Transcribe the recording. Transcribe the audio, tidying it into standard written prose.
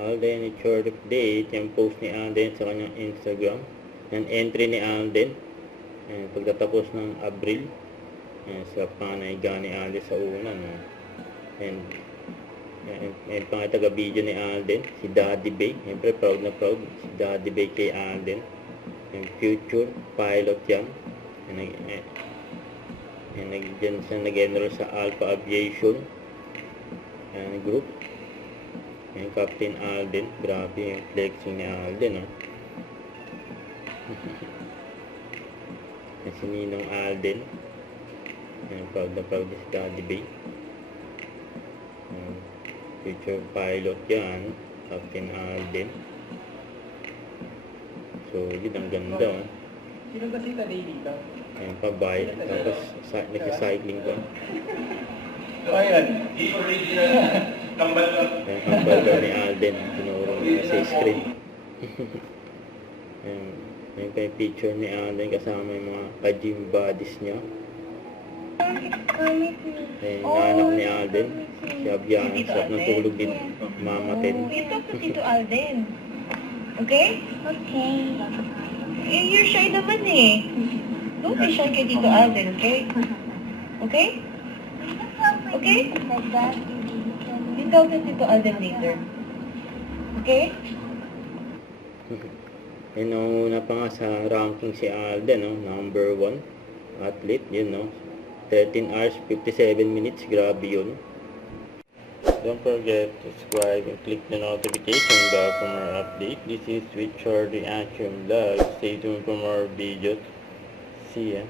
Alden, it's your update. Yung post ni Alden sa kanyang Instagram. Yung entry ni Alden. Yan, pagtatapos ng Abril. Yan, sa panay gani Alden sa una. No? And may taga-video ni Alden, si Daddy Bay. Siyempre, proud na proud. Si Daddy Bay kay Alden. Yung future pilot yan. Dyan siya nag-enroll sa Alpha Aviation group. Yung Captain Alden. Grabe yung flexing ni Alden. Si Ninong Alden. Yan, proud na proud si Daddy Bay. Future pilot yan, Captain Alden. So, yun ang ganda. Sino kasi taday dito? Ayan pa, bike. Tapos, nagsicycling pa. Ayan. Kambal ka. Ayan, kambal daw ni Alden. Tinuro niya sa screen. Ayan pa yung picture ni Alden kasama yung mga ka-gym buddies niya. Ayan, yung anak ni Alden. Si Abiana, sarap ng tulog din. Mamatin. Ito po Tito Alden. Okay? Okay. Eh, you're shy naman eh. Don't be shy kay Tito Alden, okay? Okay? Okay? You talk to Tito Alden later. Okay? Eh, nauna pa nga sa ranking si Alden, no? Number 1 athlete, yun, no? 13 hours, 57 minutes, grabe yun. Don't forget to subscribe and click the notification bell for more updates. This is Richard Reaction Vlog. Stay tuned for more videos. See ya.